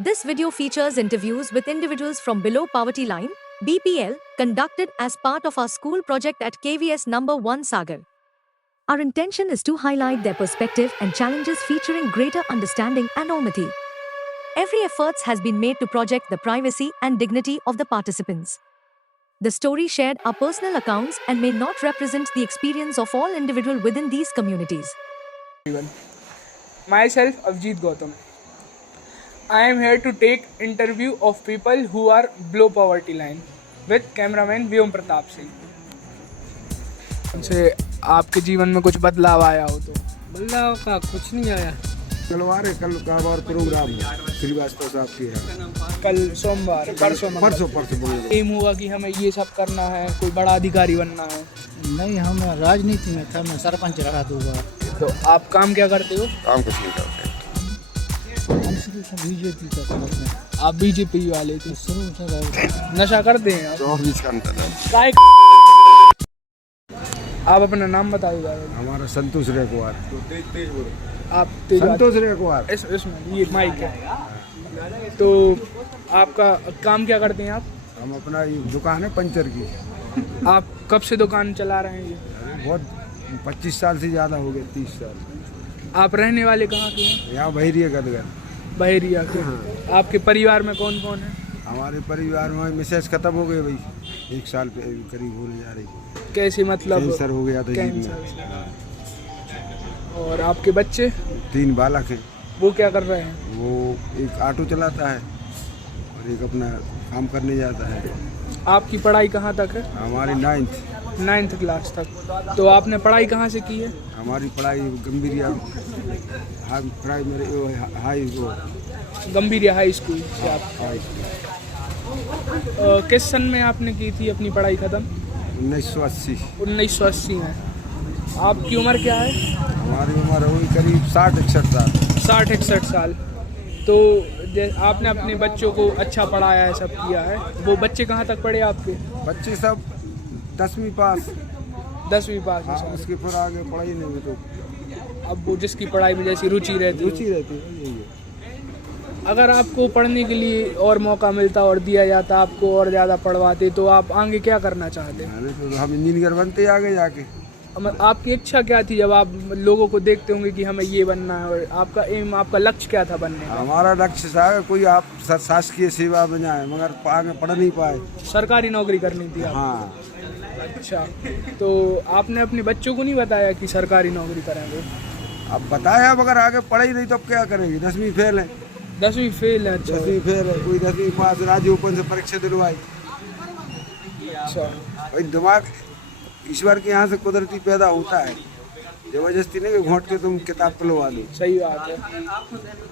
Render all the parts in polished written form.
This video features interviews with individuals from below poverty line, BPL, conducted as part of our school project at KVS number 1 Sagar. Our intention is to highlight their perspective and challenges featuring greater understanding and enormity. Every effort has been made to protect the privacy and dignity of the participants. The story shared are personal accounts and may not represent the experience of all individuals within these communities. Myself, Avjeet Gautam. I am here to take interview of people who are below poverty line with cameraman Vyom Pratap Singh. उनसे आपके जीवन में कुछ बदलाव आया हो तो? बदलाव का कुछ नहीं आया। मंगलवार है, कल का और प्रोग्राम है श्रीवास्तव साहब की है। कल सोमवार, परसों बोलिए। एम होगा कि हमें ये सब करना है, कोई बड़ा अधिकारी बनना है। नहीं, हम राजनीति में था, मैं सरपंच रहा 2 बार। तो आप काम क्या करते हो? काम कुछ नहीं करते। बीजेपी का तरफ में। आप बीजेपी वाले थे? शुरू से नशा करते हैं आप? 24 घंटा आप अपना नाम बता दो। हमारा संतोष रे कुमार। आप संतोष रे कुमार। इसमें ये माइक है। तो आपका काम क्या करते हैं आप? हम अपना ये दुकान है पंचर की। आप कब से दुकान चला रहे हैं? ये बहुत 25 साल से ज़्यादा हो गए, 30 साल। आप रहने वाले कहाँ के हैं? यहाँ बहरिया गदगर। बहरिया के। आपके परिवार में कौन कौन है? हमारे परिवार में मिसेज खत्म हो गई भाई, 1 साल पे करीब होने जा रही। कैसे मतलब? कैंसर हो गया था जीभ में। और आपके बच्चे? 3 बालक हैं। वो क्या कर रहे हैं? वो एक ऑटो चलाता है और एक अपना काम करने जाता है। आपकी पढ़ाई कहाँ तक है? हमारी 9th क्लास तक। तो आपने पढ़ाई कहाँ से की है? हमारी पढ़ाई गंभीरिया प्राइमरी गंभीरिया हाई स्कूल से आप। किस सन में आपने की थी अपनी पढ़ाई ख़त्म? 1980 में। आपकी उम्र क्या है? हमारी उम्र हुई करीब 60-61 साल। 60-61 साल। तो आपने अपने बच्चों को अच्छा पढ़ाया है, सब किया है। वो बच्चे कहाँ तक पढ़े आपके? बच्चे सब 10वीं पास। 10वीं पास। हाँ, उसके फिर आगे पढ़ाई नहीं हुई। तो अब वो जिसकी पढ़ाई में जैसी रुचि रहती है यही है। अगर आपको पढ़ने के लिए और मौका मिलता और दिया जाता, आपको और ज़्यादा पढ़वाते, तो आप आगे क्या करना चाहते? तो हम इंजीनियर बनते आगे जाके। आपकी इच्छा क्या थी जब आप लोगों को देखते होंगे कि हमें ये बनना है? और आपका एम, आपका लक्ष्य क्या था बनने का? हमारा लक्ष्य था कोई आप शासकीय सेवा में जाए, मगर आगे पढ़ नहीं पाए। सरकारी नौकरी करनी थी आपको? हाँ। अच्छा, तो आपने अपने बच्चों को नहीं बताया कि सरकारी नौकरी करेंगे? अब बताया, मगर आगे पढ़ाई नहीं तो अब क्या करेंगे? 10वीं फेल है। 10वीं फेल है? अच्छा। 10वीं फेल है। कोई 10वीं पास राज्य ओपन से परीक्षा दिलवाई। अच्छा। भाई दिमाग ईश्वर के यहाँ से कुदरती पैदा होता है, जबरदस्ती नहीं कि घोंट के तुम किताब खुलवा लो। सही बात है।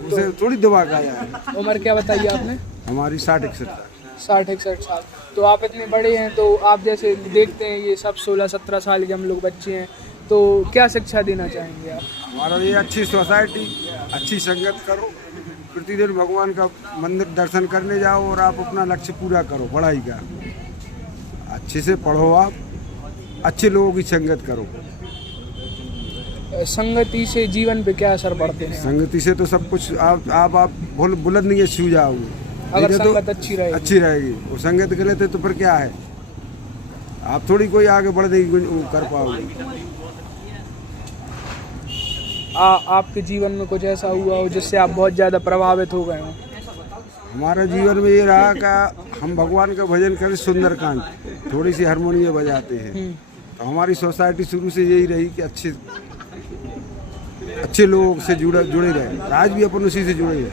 उसे थोड़ी दिमाग आया है। उम्र क्या बताइए आपने? हमारी 60-61 साल। 60-61 साल। तो आप इतने बड़े हैं, तो आप जैसे देखते हैं ये सब 16-17 साल के हम लोग बच्चे हैं, तो क्या शिक्षा देना चाहेंगे आप? हमारा ये अच्छी सोसाइटी, अच्छी संगत करो, प्रतिदिन भगवान का मंदिर दर्शन करने जाओ और आप अपना लक्ष्य पूरा करो पढ़ाई का। अच्छे से पढ़ो, आप अच्छे लोगों की संगत करो। संगति से जीवन पे क्या असर पड़ते हैं? संगति से तो सब कुछ आप बुलंद नहीं छू जाओगे अगर तो संगत अच्छी रहेगी। और संगत गलत है तो फिर क्या है? आप थोड़ी कोई आगे बढ़ने की कर पाओगे। आपके जीवन में कुछ ऐसा हुआ हो जिससे आप बहुत ज़्यादा प्रभावित हो गए हो? हमारा जीवन में ये रहा कि हम भगवान का भजन करें, सुंदरकांड, थोड़ी सी हारमोनियम बजाते हैं। तो हमारी सोसाइटी शुरू से यही रही कि अच्छे लोगों से जुड़े रहे। आज भी अपन उसी से जुड़े हैं।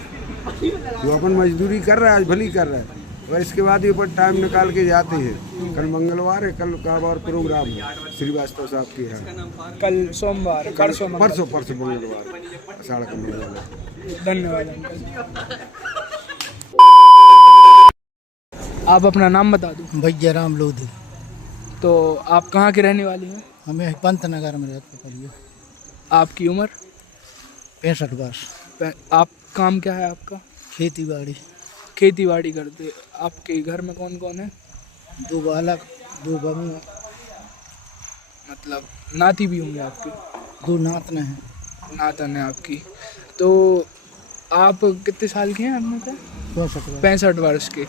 जो अपन मजदूरी कर रहा है आज भली कर रहा है, और इसके बाद ही अपन टाइम निकाल के जाते हैं। कल मंगलवार है, कल का और प्रोग्राम है श्रीवास्तव साहब के यहाँ। कल सोमवार, परसों मंगलवार, आषाढ़ का मंगलवार। धन्यवाद। आप अपना नाम बता दो। भैया राम लोधी। तो आप कहाँ के रहने वाले हैं? हमें पंत नगर में रहते परिए। आपकी उम्र? 65 वर्ष। आप काम क्या है आपका? खेती बाड़ी करते। आपके घर में कौन कौन है? 2 बालक, 2 बहू। मतलब नाती भी होंगे आपके? 2 नातन हैं। नातन है आपकी। तो आप कितने साल के हैं? आपने क्या? 65 वर्ष के।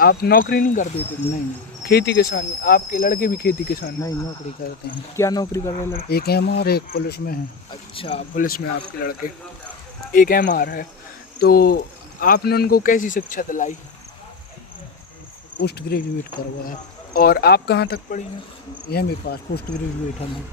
आप नौकरी नहीं करते थे? नहीं खेती किसानी? आपके लड़के भी खेती किसानी? नहीं, नौकरी करते हैं। क्या नौकरी कर रहे हैं लड़के? एक एमआर एक पुलिस में है। अच्छा, पुलिस में आपके लड़के, एक एमआर है। तो आपने उनको कैसी शिक्षा दिलाई? पोस्ट ग्रेजुएट करवाया। और आप कहाँ तक पढ़े हैं? एमए पास, पोस्ट ग्रेजुएट हम।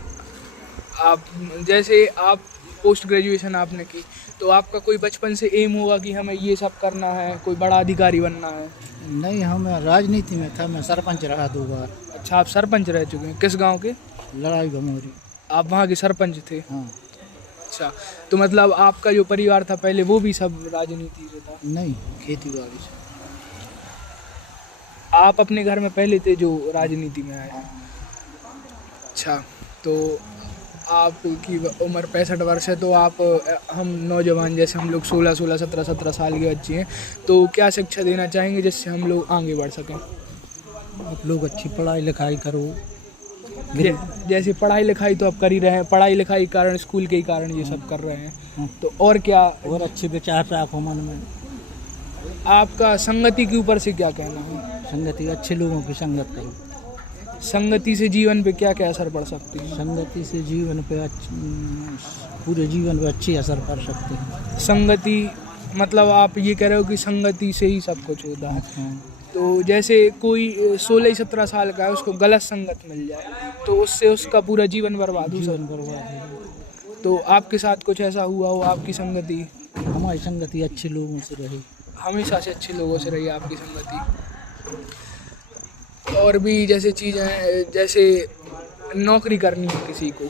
आप जैसे आप पोस्ट ग्रेजुएशन आपने की, तो आपका कोई बचपन से एम होगा कि हमें ये सब करना है, कोई बड़ा अधिकारी बनना है? नहीं, हम राजनीति में था, मैं सरपंच रहा 2 बार। अच्छा, आप सरपंच रह चुके हैं? किस गांव के? लड़ाई भमोरी। आप वहाँ के सरपंच थे? हाँ। अच्छा, तो मतलब आपका जो परिवार था पहले वो भी सब राजनीति से था? नहीं, खेती बाड़ी से। आप अपने घर में पहले थे जो राजनीति में आए? अच्छा, तो आपकी उम्र 65 वर्ष है, तो आप हम नौजवान जैसे हम लोग 16, 17 साल के बच्चे हैं, तो क्या शिक्षा देना चाहेंगे जिससे हम लोग आगे बढ़ सकें? आप लोग अच्छी पढ़ाई लिखाई करो। जैसे पढ़ाई लिखाई तो आप कर ही रहे हैं, पढ़ाई लिखाई के कारण, स्कूल के ही कारण ये सब कर रहे हैं, तो और क्या? और अच्छे विचार रखो मन में। आपका संगति के ऊपर से क्या कहना है? संगति, अच्छे लोगों की संगत करो। संगति से जीवन पे क्या क्या असर पड़ सकती है? संगति से जीवन पे पूरे जीवन पे अच्छी असर पड़ सकती है। संगति मतलब आप ये कह रहे हो कि संगति से ही सब कुछ होता है। हाँ। तो जैसे कोई 16-17 साल का है, उसको गलत संगत मिल जाए तो उससे उसका पूरा जीवन बर्बाद हो सकता है। तो आपके साथ कुछ ऐसा हुआ हो? आपकी संगति? हमारी संगति अच्छे लोगों से रही, हमेशा से अच्छे लोगों से रही आपकी संगति। और भी जैसे चीज़ें हैं, जैसे नौकरी करनी है किसी को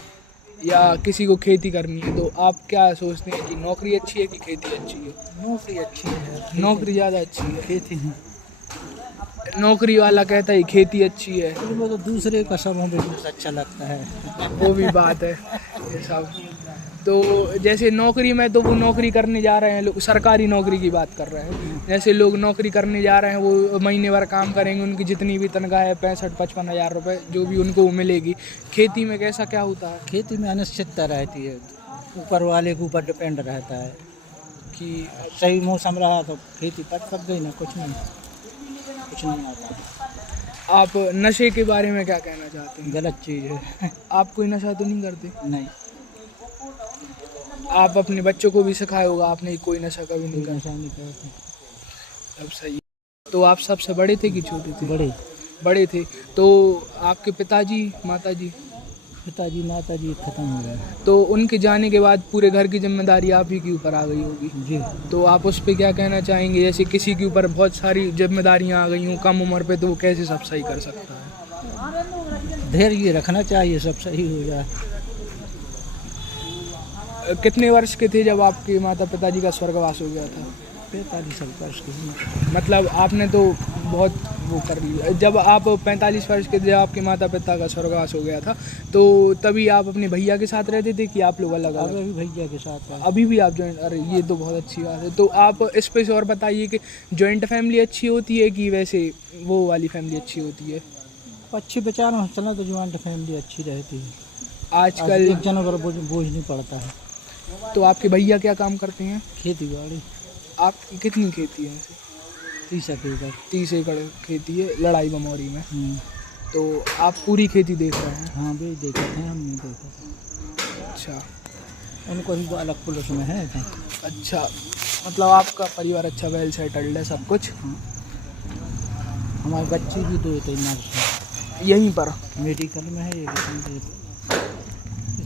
या किसी को खेती करनी है, तो आप क्या सोचते हैं कि नौकरी अच्छी है कि खेती अच्छी है? नौकरी अच्छी है। नौकरी ज़्यादा अच्छी है? खेती है। नौकरी वाला कहता है खेती अच्छी है। तो वो तो दूसरे का सब हमें अच्छा लगता है। वो भी बात है ये सब। तो जैसे नौकरी में तो वो नौकरी करने जा रहे हैं लोग, सरकारी नौकरी की बात कर रहे हैं। जैसे लोग नौकरी करने जा रहे हैं, वो महीने भर काम करेंगे, उनकी जितनी भी तनख्वाह है 65-55 हज़ार रुपये जो भी उनको मिलेगी। खेती में कैसा क्या होता है? खेती में अनिश्चितता रहती है, ऊपर वाले के ऊपर डिपेंड रहता है कि सही मौसम रहा तो खेती पक गई, ना कुछ नहीं आता। आप नशे के बारे में क्या कहना चाहते हैं? गलत चीज़ है। आप कोई नशा तो नहीं करते? नहीं। आप अपने बच्चों को भी सिखाया होगा आपने कोई नशा कभी नहीं करना? नशा नहीं करते। अब सही। तो आप सबसे बड़े थे कि छोटे थे? बड़े थे। तो आपके पिताजी माताजी माताजी खत्म हो गए। तो उनके जाने के बाद पूरे घर की जिम्मेदारी आप ही के ऊपर आ गई होगी जी। तो आप उस पर क्या कहना चाहेंगे? जैसे किसी के ऊपर बहुत सारी जिम्मेदारियां आ गई हों कम उम्र पे, तो वो कैसे सब सही कर सकता है? धैर्य रखना चाहिए, सब सही हो जाए। कितने वर्ष के थे जब आपके माता पिताजी का स्वर्गवास हो गया था? 45 वर्ष की। मतलब आपने तो बहुत वो कर लिया। जब आप 45 वर्ष के, जब आपके माता पिता का स्वर्गवास हो गया था, तो तभी आप अपने भैया के साथ रहते थे कि आप लोग अलग अलग? अभी भैया के साथ है। अभी भी आप जॉइंट? अरे ये तो बहुत अच्छी बात है। तो आप इस पे और बताइए कि जॉइंट फैमिली अच्छी होती है कि वैसे वो वाली फैमिली अच्छी होती है? अच्छे विचारों में चला तो जॉइंट फैमिली अच्छी रहती है। आजकल एक जनों पर बोझ नहीं पड़ता है। तो आपके भैया क्या काम करते हैं? खेती बाड़ी। आपकी कितनी खेती है? 30 एकड़। 30 एकड़ खेती है लड़ाई बमौरी में। तो आप पूरी खेती देख रहे हैं? हाँ, भी देखे थे, हम नहीं देखे। अच्छा, उनको भी अलग पुलिस में है। अच्छा, मतलब आपका परिवार अच्छा वेल सेटल्ड है सब कुछ? हमारे बच्चे भी 2-3 नर्स हैं यहीं पर मेडिकल में है। एक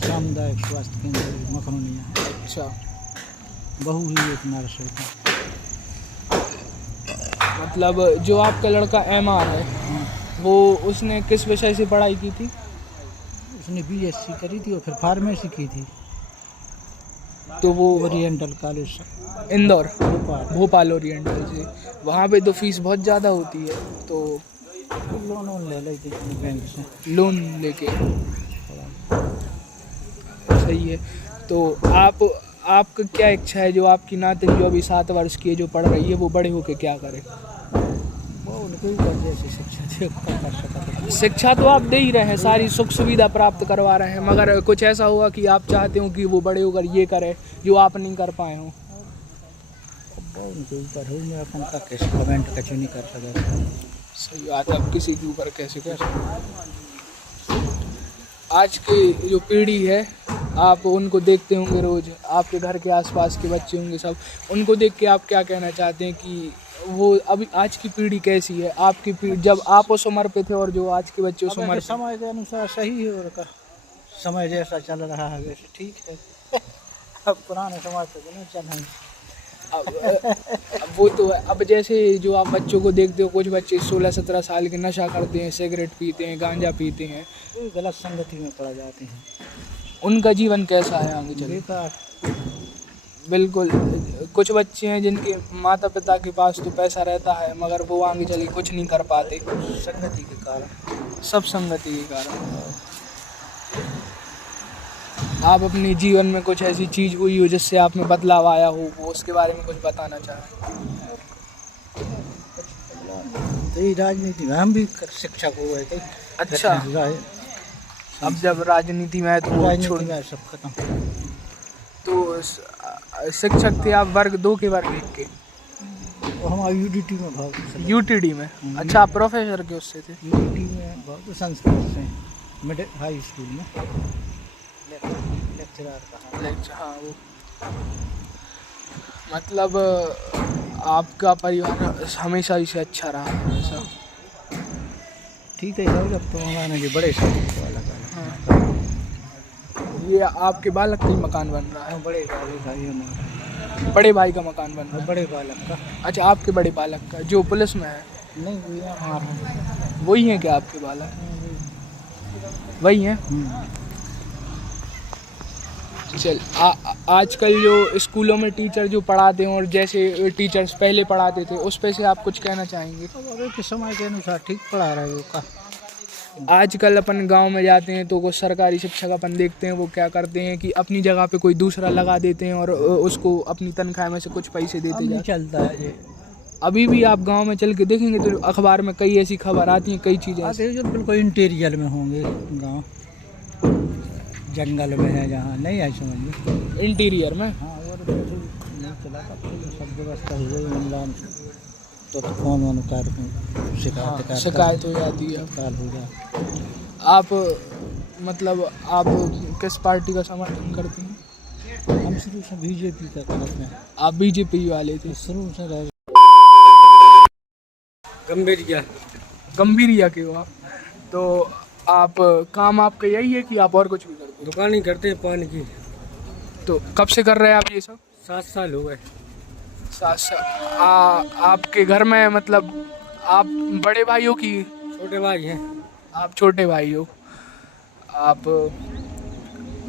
सामुदायिक स्वास्थ्य केंद्र मखनौनिया है। अच्छा, बहू ही एक नर्स है। मतलब जो आपका लड़का एमआर है वो उसने किस विषय से पढ़ाई की थी? उसने बीएससी करी थी और फिर फार्मेसी की थी। तो वो oriental college Indore, Bhopal oriental से। वहाँ पे तो फीस बहुत ज़्यादा होती है, तो लोन ले लेते बैंक से, लोन लेके। सही है। तो आपका क्या इच्छा है, जो आपकी नातिन जो अभी 7 वर्ष की है जो पढ़ रही है, वो बड़े होके क्या करे? वो उनके ऊपर जैसे शिक्षा दे कर सकते। शिक्षा तो आप दे ही रहे हैं, सारी सुख सुविधा प्राप्त करवा रहे हैं, मगर कुछ ऐसा होगा कि आप चाहते हो कि वो बड़े होकर ये करे जो आप नहीं कर पाए हो? वो उनके ऊपर हो, मैं अपन का कैसे कमेंट कुछ नहीं कर सकता। सही बात है, अब किसी के ऊपर कैसे कर। आज की जो पीढ़ी है, आप उनको देखते होंगे रोज, आपके घर के आसपास के बच्चे होंगे सब, उनको देख के आप क्या कहना चाहते हैं कि वो अभी आज की पीढ़ी कैसी है? आपकी पीढ़ी जब आप उस उम्र पे थे और जो आज के बच्चे उस अब उम्र ऐसे समय के अनुसार सही है, और का समय जैसा चल रहा है वैसे ठीक है। अब पुराने समाज से तो नहीं चल रहे। अब वो तो है। अब जैसे जो आप बच्चों को देखते हो, कुछ बच्चे 16-17 साल के नशा करते हैं, सिगरेट पीते हैं, गांजा पीते हैं, कोई गलत संगति में पड़ जाते हैं। उनका जीवन कैसा है आगे चले? बेकार। बिल्कुल। कुछ बच्चे हैं जिनके माता पिता के पास तो पैसा रहता है, मगर वो आगे चले कुछ नहीं कर पाते, संगति के कारण, सब संगति के कारण। आप अपने जीवन में कुछ ऐसी चीज़ हुई हो जिससे आप में बदलाव आया हो, वो उसके बारे में कुछ बताना चाहें? तो ये राजनीति में हम भी शिक्षक हो गए थे। अच्छा। अब जब राजनीति में है तो वो राजनीति छोड़, में सब खत्म। तो शिक्षक थे आप वर्ग 2 के वर्ग 1 के? वो हम यूडीटी में भाग, यूटीडी में। अच्छा, आप प्रोफेसर के उससे थे? यूडीटी में भाग संस्कृत से मिडिल हाई स्कूल में लेक्चरर का। हाँ, वो मतलब आपका परिवार हमेशा ही से अच्छा रहा हमेशा? ठीक है सर, अब तो हमारे जो बड़े शहर वाला हाँ। ये आपके बालक का ही मकान बन रहा है? बड़े भाई हमारा, बड़े भाई का मकान बन रहा है? बड़े बालक का। अच्छा, आपके बड़े बालक का जो पुलिस में है? नहीं, वो हमारा वही है क्या आपके बालक? वही है। चल, आजकल जो स्कूलों में टीचर जो पढ़ाते हैं और जैसे टीचर्स पहले पढ़ाते थे, उस पे से आप कुछ कहना चाहेंगे? अब के समय के अनुसार ठीक पढ़ा रहे हो का। आजकल अपन गांव में जाते हैं तो कुछ सरकारी शिक्षक अपन देखते हैं, वो क्या करते हैं कि अपनी जगह पे कोई दूसरा लगा देते हैं और उसको अपनी तनख्वाह में से कुछ पैसे देते नहीं जाते हैं। चलता है ये। अभी भी आप गांव में चल के देखेंगे तो अखबार में कई ऐसी खबर आती हैं, कई चीज़ें आते जो बिल्कुल इंटीरियर में होंगे गांव, जंगल में है जहाँ नहीं है समझ। इंटीरियर में। हाँ, और नहीं चला सब व्यवस्था हो गई ऑनलाइन, तो फोन वोन कर शिकायत हो जाती है। काल हो जाए। आप मतलब आप किस पार्टी का समर्थन करते हैं? हम शुरू से बीजेपी का करते हैं। आप बीजेपी वाले थे? शुरू से रह। गंभीरिया के हो आप? तो आप काम आपका यही है कि आप और कुछ भी करते हैं? दुकान ही करते हैं पानी की। तो कब से कर रहे हैं आप ये सब? 7 साल हो गए। 7 साल। आपके घर में मतलब आप बड़े भाई हो कि छोटे भाई हैं? आप छोटे भाई हो।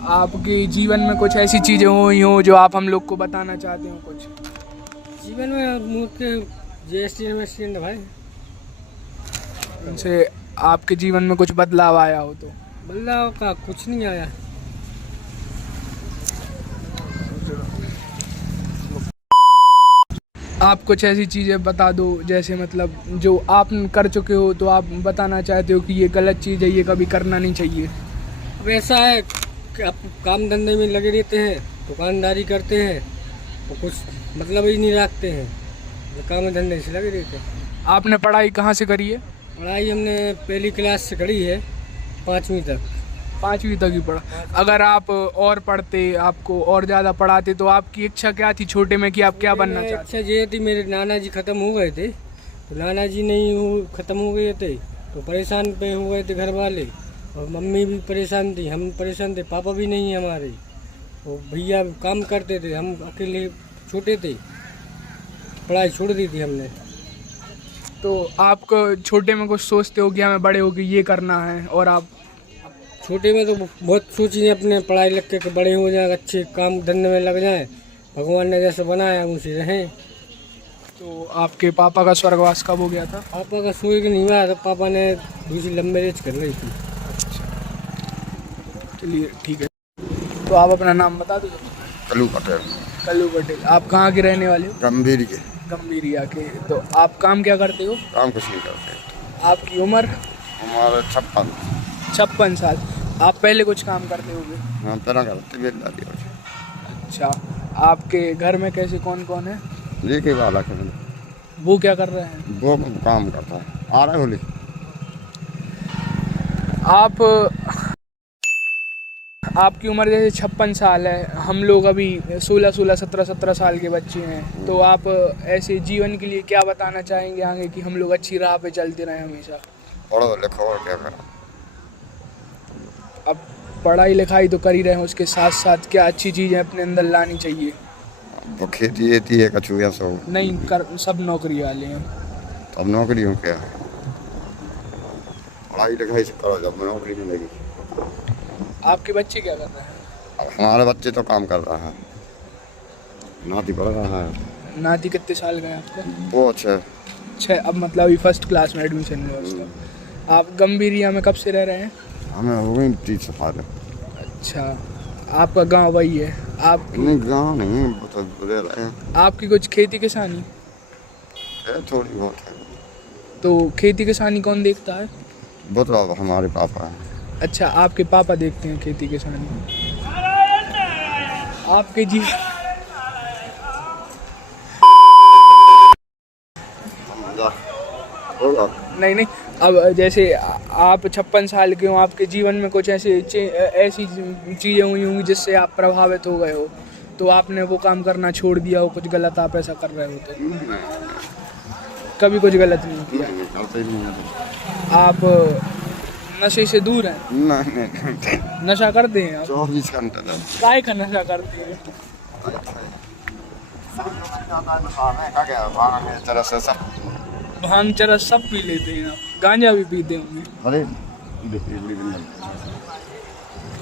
आपके जीवन में कुछ ऐसी चीज़ें हुई हो जो आप हम लोग को बताना चाहते हो? कुछ जीवन में मुझके जीएसटी भाई, उनसे आपके जीवन में कुछ बदलाव आया हो तो? बदलाव का कुछ नहीं आया। आप कुछ ऐसी चीज़ें बता दो जैसे मतलब जो आप कर चुके हो तो आप बताना चाहते हो कि ये गलत चीज़ है, ये कभी करना नहीं चाहिए। वैसा है कि आप काम धंधे में लगे रहते हैं, दुकानदारी करते हैं, तो कुछ मतलब ही नहीं रखते हैं, तो काम धंधे से लगे रहते हैं। आपने पढ़ाई कहाँ से करी है? पढ़ाई हमने पहली क्लास से करी है, 5वीं तक। 5वीं तक ही पढ़ा। अगर आप और पढ़ते, आपको और ज़्यादा पढ़ाते तो आपकी इच्छा क्या थी छोटे में कि आप क्या बनना चाहते? अच्छा ये थी, मेरे नाना जी ख़त्म हो गए थे, तो नाना जी नहीं ख़त्म हो गए थे तो परेशान पे हो गए थे घर वाले, और मम्मी भी परेशान थी, हम परेशान थे, पापा भी नहीं हमारे, तो भैया काम करते थे, हम अकेले छोटे थे, पढ़ाई छोड़ दी थी हमने। तो आप छोटे में कुछ सोचते हो कि हमें बड़े हो के ये करना है? और आप छोटे में तो बहुत सोची अपने पढ़ाई लिख के बड़े हो जाए, अच्छे काम धंधे में लग जाए, भगवान ने जैसे बनाया उसे रहें। तो आपके पापा का स्वर्गवास कब हो गया था? पापा का स्वर्ग नहीं हुआ तो पापा ने दूसरी लव मैरिज कर रही थी। चलिए ठीक है। तो आप अपना नाम बता दो। कल्लू पटेल। कल्लू पटेल। आप कहाँ के रहने वाले हो? गंभीर के। गंभीरिया के। तो आप काम क्या करते हो? काम कुछ नहीं करते। आपकी उम्र? हमारा 56 साल। आप पहले कुछ काम करते होंगे? हाँ, तरह करते बेलदारी। अच्छा, आपके घर में कैसे कौन कौन है? लेके वाला के वो क्या कर रहे हैं? वो काम करता है, आ रहा है होली। आपकी उम्र जैसे 56 साल है, हम लोग अभी 16, 17 साल के बच्चे हैं, तो आप ऐसे जीवन के लिए क्या बताना चाहेंगे आगे कि हम लोग अच्छी राह पे चलते रहें हमेशा? पढ़ो लिखो और क्या करो। अब पढ़ाई लिखाई तो कर ही रहे हैं, उसके साथ साथ क्या अच्छी चीज़ें अपने अंदर लानी चाहिए? वो खेती एती है कछु या सो नहीं कर, सब नौकरी वाले हैं। तब नौकरी हो क्या, पढ़ाई लिखाई से करो, जब नौकरी मिलेगी। आपके बच्चे क्या कर रहे हैं? अब हमारे बच्चे तो काम कर रहा है, नाती पढ़ रहा है। नाती कितने साल का है आपका? वो अच्छा है। 6। अब मतलब अभी फर्स्ट क्लास में एडमिशन हुआ उसका। आप गंभीरिया में कब से रह रहे हैं? हमें हो गई 30 साल। अच्छा, आपका गांव वही है? आप नहीं गाँव नहीं, बहुत रह रहे हैं। आपकी कुछ खेती किसानी है, थोड़ी बहुत है। तो खेती किसानी कौन देखता है? वो तो अब हमारे पापा है। अच्छा, आपके पापा देखते हैं खेती किसानी। आपके जी होगा। नहीं, अब जैसे आप 56 साल के हो, आपके जीवन में कुछ ऐसी चीज़ें हुई होंगी जिससे आप प्रभावित हो गए हो, तो आपने वो काम करना छोड़ दिया हो, कुछ गलत आप ऐसा कर रहे हो तो? कभी कुछ गलत नहीं किया? आप नशे से दूर हैं? नहीं नशा करते हैं आप? 24 घंटे तक काय का नशा करते हैं? भांग चरस सब पी लेते हैं आप? गांजा भी पीते होंगे? अरे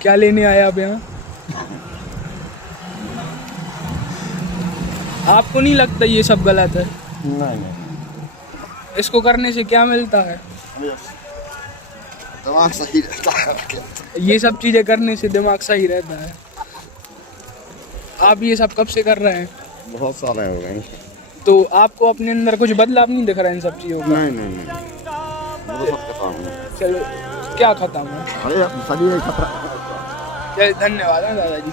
क्या लेने आए आप यहाँ? आपको नहीं लगता ये सब गलत है? नहीं इसको करने से क्या मिलता है? दिमाग सही रहता है। ये सब चीज़ें करने से दिमाग सही रहता है। आप ये सब कब से कर रहे हैं? बहुत साल हो गए। तो आपको अपने अंदर कुछ बदलाव नहीं दिख रहा है इन सब चीज़ों का? नहीं वो तो सब खत्म है। चलो, क्या खत्म है? अरे शरीर खतरा। धन्यवाद दादाजी।